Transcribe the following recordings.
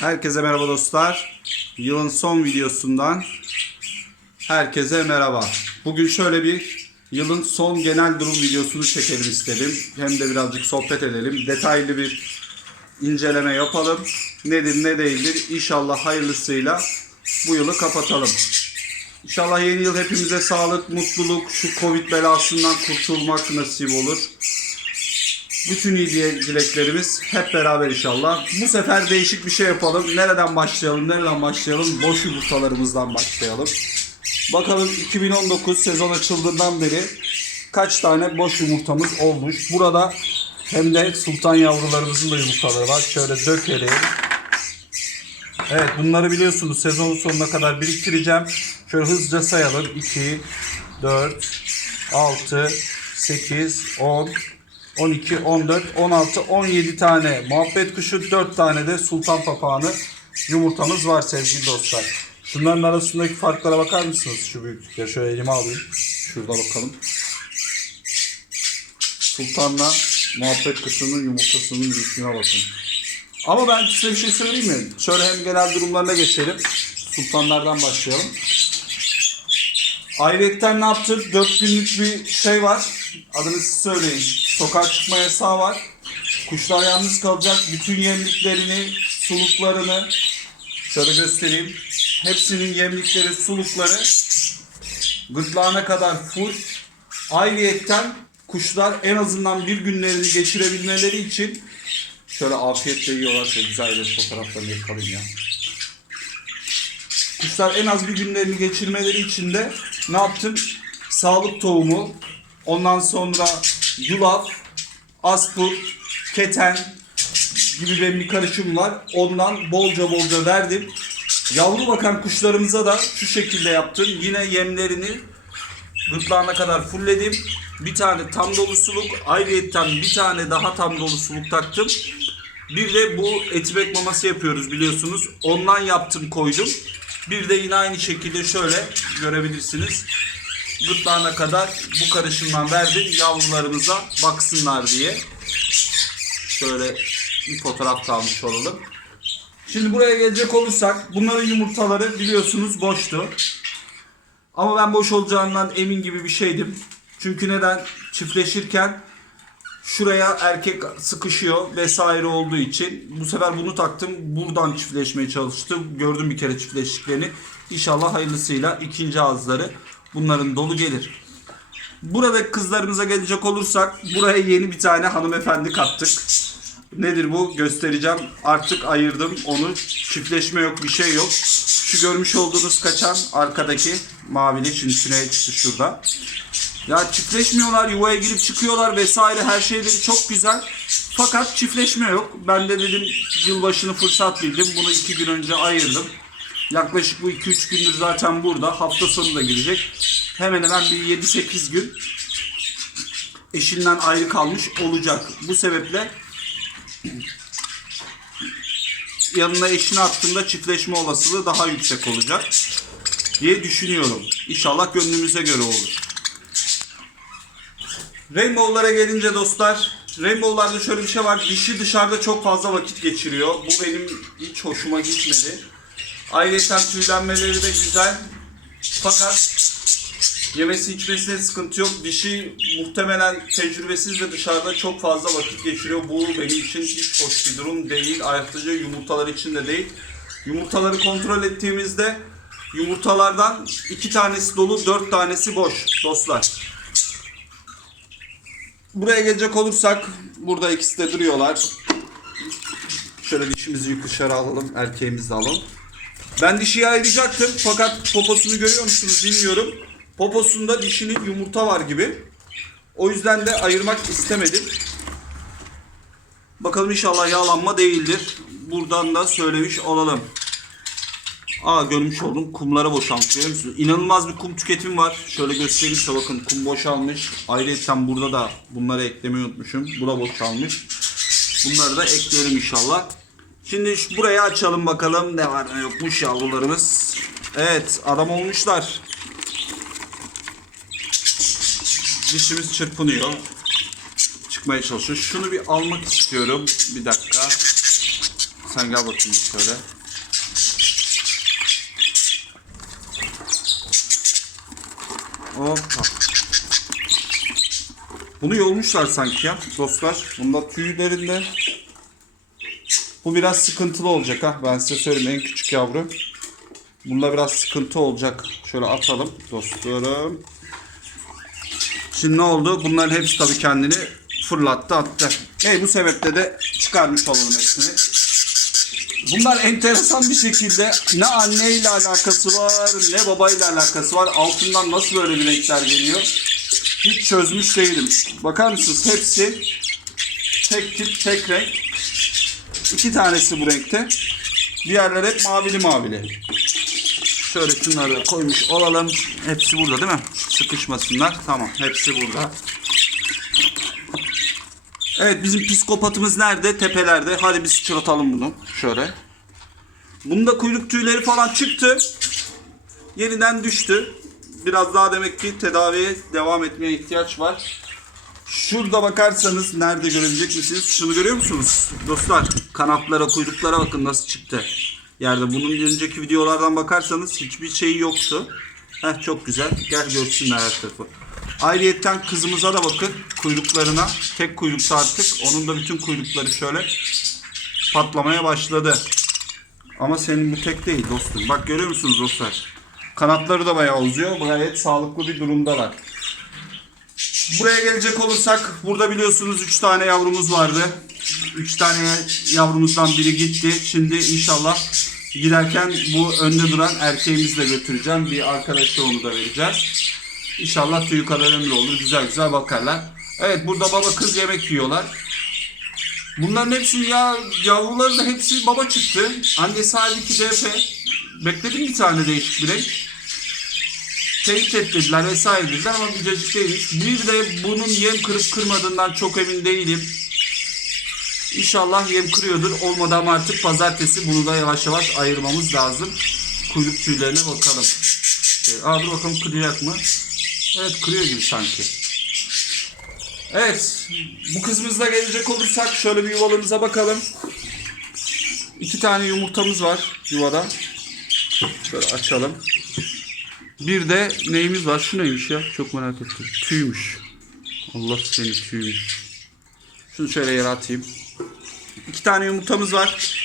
Herkese merhaba dostlar. Yılın son videosundan herkese merhaba. Bugün şöyle bir yılın son genel durum videosunu çekelim istedim. Hem de birazcık sohbet edelim. Detaylı bir inceleme yapalım. Nedir ne değildir. İnşallah hayırlısıyla bu yılı kapatalım. İnşallah yeni yıl hepimize sağlık, mutluluk, şu Covid belasından kurtulmak nasip olur. Bütün iyi diye- dileklerimiz hep beraber inşallah. Bu sefer değişik bir şey yapalım. Nereden başlayalım? Nereden başlayalım? Boş yumurtalarımızdan başlayalım. Bakalım 2019 sezon açıldığından beri kaç tane boş yumurtamız olmuş. Burada hem de sultan yavrularımızın da yumurtaları var. Şöyle dökelim. Evet bunları biliyorsunuz sezon sonuna kadar biriktireceğim. Şöyle hızlıca sayalım. 2, 4, 6, 8, 10, 12, 14, 16, 17 tane muhabbet kuşu, 4 tane de sultan papağanı yumurtamız var sevgili dostlar. Şunların arasındaki farklara bakar mısınız şu büyüklükte? Şöyle elime alayım. Şurada bakalım. Sultanla muhabbet kuşunun yumurtasının büyüklüğüne bakın. Ama ben size bir şey söyleyeyim mi? Şöyle hem genel durumlarına geçelim. Sultanlardan başlayalım. Ayrıca ne yaptı? 4 günlük bir şey var. Adını siz söyleyin. Sokağa çıkma yasağı var. Kuşlar yalnız kalacak. Bütün yemliklerini, suluklarını şöyle göstereyim. Hepsinin yemlikleri, sulukları gırtlağına kadar full. Ayrıyetten kuşlar en azından bir günlerini geçirebilmeleri için şöyle afiyetle yiyorlar. Şöyle güzel bir fotoğraflarını yakalayayım ya. Kuşlar en az bir günlerini geçirmeleri için de ne yaptım? Sağlık tohumu, ondan sonra yulaf, aspur, keten gibi benim bir karışım var. Ondan bolca bolca verdim. Yavru bakan kuşlarımıza da şu şekilde yaptım. Yine yemlerini gırtlağına kadar fullledim. Bir tane tam dolu suluk, ayrıyetten bir tane daha tam dolu suluk taktım. Bir de bu etibek maması yapıyoruz biliyorsunuz. Ondan yaptım koydum. Bir de yine aynı şekilde şöyle görebilirsiniz. Gırtlağına kadar bu karışımdan verdim yavrularımıza baksınlar diye. Şöyle bir fotoğraf kalmış olalım. Şimdi buraya gelecek olursak bunların yumurtaları biliyorsunuz boştu. Ama ben boş olacağından emin gibi bir şeydim. Çünkü neden? Çiftleşirken şuraya erkek sıkışıyor vesaire olduğu için bu sefer bunu taktım. Buradan çiftleşmeye çalıştım. Gördüm bir kere çiftleştiklerini. İnşallah hayırlısıyla ikinci ağızları bunların dolu gelir. Burada kızlarımıza gelecek olursak buraya yeni bir tane hanımefendi kattık. Nedir bu? Göstereceğim. Artık ayırdım onu. Çiftleşme yok, bir şey yok. Şu görmüş olduğunuz kaçan arkadaki mavili şimdi tüneye çıktı şurada. Ya çiftleşmiyorlar, yuvaya girip çıkıyorlar vesaire her şeyleri çok güzel. Fakat çiftleşme yok. Ben de dedim yılbaşını fırsat bildim. Bunu iki gün önce ayırdım. Yaklaşık bu 2-3 gündür zaten burada. Hafta sonu da girecek. Hemen hemen bir 7-8 gün eşinden ayrı kalmış olacak. Bu sebeple yanına eşini attığında çiftleşme olasılığı daha yüksek olacak diye düşünüyorum. İnşallah gönlümüze göre olur. Rainbow'lara gelince dostlar, Rainbow'larda şöyle bir şey var. Dişi dışarıda çok fazla vakit geçiriyor. Bu benim hiç hoşuma gitmedi. Ayrıca tüylenmeleri de güzel. Fakat yemesi içmesine sıkıntı yok. Dişi muhtemelen tecrübesiz ve dışarıda çok fazla vakit geçiriyor. Bu benim için hiç hoş bir durum değil. Ayrıca yumurtalar için de değil. Yumurtaları kontrol ettiğimizde yumurtalardan iki tanesi dolu, dört tanesi boş dostlar. Buraya gelecek olursak burada ikisi de duruyorlar. Şöyle dişimizi dışarı alalım, erkeğimizi alalım. Ben dişiyi ayıracaktım fakat poposunu görüyor musunuz bilmiyorum. Poposunda dişinin yumurta var gibi. O yüzden de ayırmak istemedim. Bakalım inşallah yağlanma değildir. Buradan da söylemiş olalım. Aa görmüş oldum kumlara boşalmış görüyor musunuz? İnanılmaz bir kum tüketimi var. Şöyle göstereyim size bakın kum boşalmış. Ayrıca burada da bunları eklemeyi unutmuşum. Bu da boşalmış. Bunları da ekleyelim inşallah. Şimdi şu- burayı açalım bakalım ne var ne yokmuş yavrularımız. Evet adam olmuşlar. Dişimiz çırpınıyor. Çıkmaya çalışıyor. Şunu bir almak istiyorum. Bir dakika. Sen gel bakayım şöyle. Hoppa. Bunu yolmuşlar sanki ya dostlar. Bunda tüylerinde. Bu biraz sıkıntılı olacak ha. Ben size söyleyeyim en küçük yavru. Bunda biraz sıkıntı olacak. Şöyle atalım dostlarım. Şimdi ne oldu? Bunların hepsi tabii kendini fırlattı attı. Hey bu sebeple de çıkarmış olalım hepsini. Bunlar enteresan bir şekilde ne anneyle alakası var ne babayla alakası var. Altından nasıl böyle bir renkler geliyor? Hiç çözmüş değilim. Bakar mısınız? Hepsi tek tip tek renk. İki tanesi bu renkte. Diğerleri hep mavili mavili. Şöyle şunları koymuş olalım. Hepsi burada değil mi? Sıkışmasınlar. Tamam. Hepsi burada. Evet bizim psikopatımız nerede? Tepelerde. Hadi biz çıratalım bunu. Şöyle. Bunun da kuyruk tüyleri falan çıktı. Yeniden düştü. Biraz daha demek ki tedaviye devam etmeye ihtiyaç var. Şurada bakarsanız nerede görebilecek misiniz? Şunu görüyor musunuz? Dostlar kanatlara kuyruklara bakın nasıl çıktı. Yerde bunun önceki videolardan bakarsanız hiçbir şeyi yoktu. Heh çok güzel. Gel görsünler her tarafı. Ayrıyetten kızımıza da bakın kuyruklarına. Tek kuyrukta artık. Onun da bütün kuyrukları şöyle patlamaya başladı. Ama senin bu tek değil dostum. Bak görüyor musunuz dostlar? Kanatları da bayağı uzuyor. Gayet sağlıklı bir durumdalar. Buraya gelecek olursak burada biliyorsunuz 3 tane yavrumuz vardı. 3 tane yavrumuzdan biri gitti. Şimdi inşallah giderken bu önde duran erkeğimizi de götüreceğim. Bir arkadaşa onu da vereceğiz. İnşallah tüyü kadar ömrü olur. Güzel güzel bakarlar. Evet burada baba kız yemek yiyorlar. Bunların hepsi ya yavruları da hepsi baba çıktı. Annesi halbuki DF. Bekledim bir tane değişik bir renk. Teyit ettirdiler vesaire dediler ama bir cacık değilmiş. Bir de bunun yem kırıp kırmadığından çok emin değilim. İnşallah yem kırıyordur. Olmadı ama artık pazartesi bunu da yavaş yavaş ayırmamız lazım. Kuyruk tüylerine bakalım. Ee, Aa bakalım kıracak mı? Evet kırıyor gibi sanki. Evet. Bu kızımızla gelecek olursak şöyle bir yuvalarımıza bakalım. İki tane yumurtamız var yuvada. Şöyle açalım. Bir de neyimiz var? Şu neymiş ya? Çok merak ettim. Tüymüş. Allah seni tüymüş. Şunu şöyle yere atayım. İki tane yumurtamız var.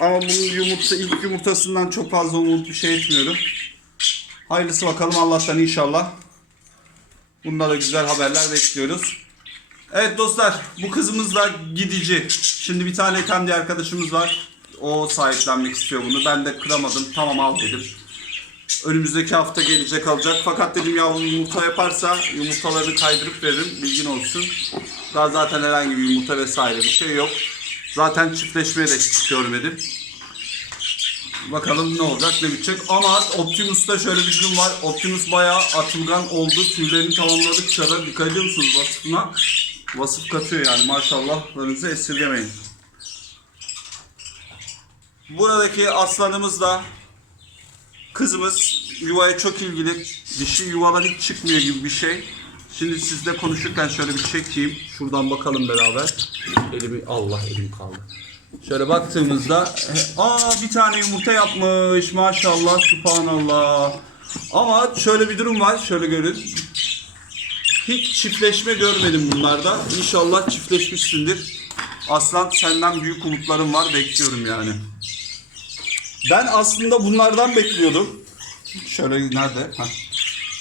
Ama bunun yumurta ilk yumurtasından çok fazla umut bir şey etmiyorum. Hayırlısı bakalım Allah'tan inşallah. Bunda da güzel haberler bekliyoruz. Evet dostlar bu kızımız da gidici. Şimdi bir tane kendi arkadaşımız var. O sahiplenmek istiyor bunu. Ben de kıramadım. Tamam al dedim. Önümüzdeki hafta gelecek alacak. Fakat dedim yavrum yumurta yaparsa yumurtalarını kaydırıp veririm. Bilgin olsun. Daha zaten herhangi bir yumurta vesaire bir şey yok. Zaten çiftleşmeye de hiç görmedim. Bakalım ne olacak ne bitecek. Ama Optimus'ta şöyle bir durum var. Optimus bayağı atılgan oldu. Tüylerini tamamladıkça da dikkat ediyor musunuz vasıfına? Vasıf katıyor yani maşallahlarınızı esirgemeyin. Buradaki aslanımız da kızımız yuvaya çok ilgili. Dişi yuvadan hiç çıkmıyor gibi bir şey. Şimdi sizle konuşurken şöyle bir çekeyim. Şuradan bakalım beraber. Elimi Allah elim kaldı. Şöyle baktığımızda aa bir tane yumurta yapmış maşallah subhanallah. Ama şöyle bir durum var şöyle görün. Hiç çiftleşme görmedim bunlarda. İnşallah çiftleşmişsindir. Aslan senden büyük umutlarım var bekliyorum yani. Ben aslında bunlardan bekliyordum. Şöyle nerede? Heh.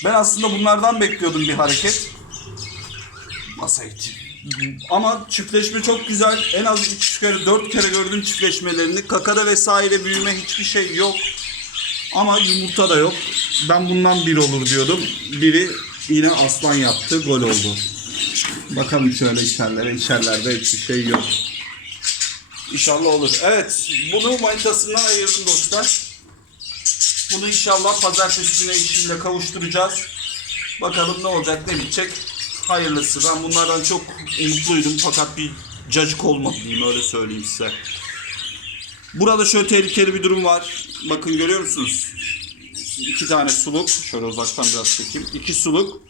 Ben aslında bunlardan bekliyordum bir hareket. İteyim. Ama çiftleşme çok güzel. En az 3 kere 4 kere gördüm çiftleşmelerini. Kakada vesaire büyüme hiçbir şey yok. Ama yumurta da yok. Ben bundan bir olur diyordum. Biri yine aslan yaptı. Gol oldu. Bakalım şöyle içerlere. İçerlerde hiçbir şey yok. İnşallah olur. Evet. Bunu manitasından ayırdım dostlar. Bunu inşallah pazartesi günü işimle kavuşturacağız. Bakalım ne olacak ne bitecek. Hayırlısı. Ben bunlardan çok umutluydum fakat bir cacık olmadı diyeyim öyle söyleyeyim size. Burada şöyle tehlikeli bir durum var. Bakın görüyor musunuz? İki tane suluk. Şöyle uzaktan biraz çekeyim. İki suluk.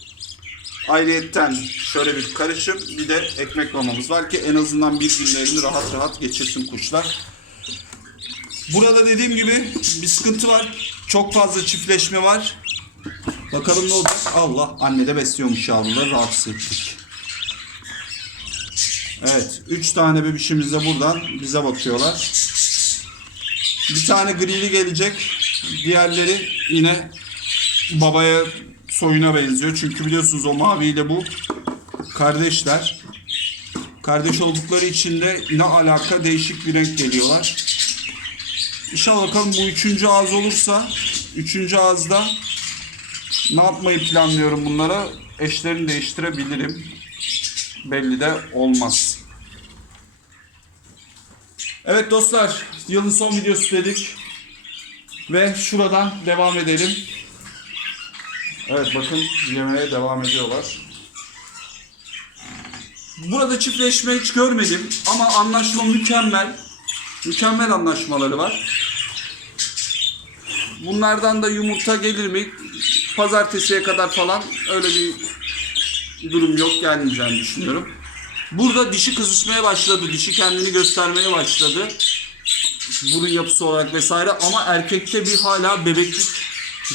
Ayrıyetten şöyle bir karışım bir de ekmek mamamız var ki en azından bir günlerini rahat rahat geçirsin kuşlar. Burada dediğim gibi bir sıkıntı var. Çok fazla çiftleşme var. Bakalım ne olacak. Allah anne de besliyormuş yavruları rahatsız ettik. Evet 3 tane bebişimiz de buradan bize bakıyorlar. Bir tane grili gelecek. Diğerleri yine babaya soyuna benziyor. Çünkü biliyorsunuz o maviyle bu kardeşler. Kardeş oldukları için de ne alaka değişik bir renk geliyorlar. İnşallah bakalım bu üçüncü ağız olursa üçüncü ağızda ne yapmayı planlıyorum bunlara? Eşlerini değiştirebilirim. Belli de olmaz. Evet dostlar, yılın son videosu dedik. Ve şuradan devam edelim. Evet bakın yemeye devam ediyorlar. Burada çiftleşme hiç görmedim ama anlaşma mükemmel. Mükemmel anlaşmaları var. Bunlardan da yumurta gelir mi? Pazartesiye kadar falan öyle bir durum yok gelmeyeceğini düşünüyorum. Burada dişi kızışmaya başladı. Dişi kendini göstermeye başladı. Burun yapısı olarak vesaire ama erkekte bir hala bebeklik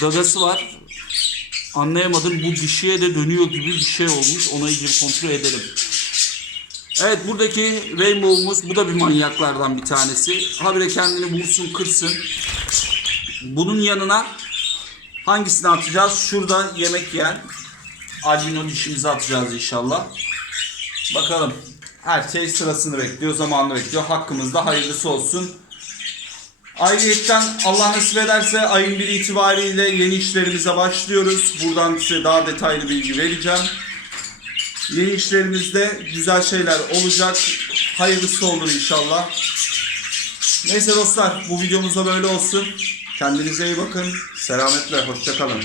gagası var. Anlayamadım. Bu dişiye de dönüyor gibi bir şey olmuş. Ona ilgili kontrol edelim. Evet buradaki Rainbow'umuz bu da bir manyaklardan bir tanesi. Habire kendini vursun kırsın. Bunun yanına hangisini atacağız? Şurada yemek yiyen albino dişimizi atacağız inşallah. Bakalım. Her şey sırasını bekliyor, zamanını bekliyor. Hakkımızda hayırlısı olsun. Ayrıyetten Allah nasip ederse ayın 1 itibariyle yeni işlerimize başlıyoruz. Buradan size daha detaylı bilgi vereceğim. Yeni işlerimizde güzel şeyler olacak. Hayırlısı olur inşallah. Neyse dostlar bu videomuz da böyle olsun. Kendinize iyi bakın. Selametle hoşçakalın.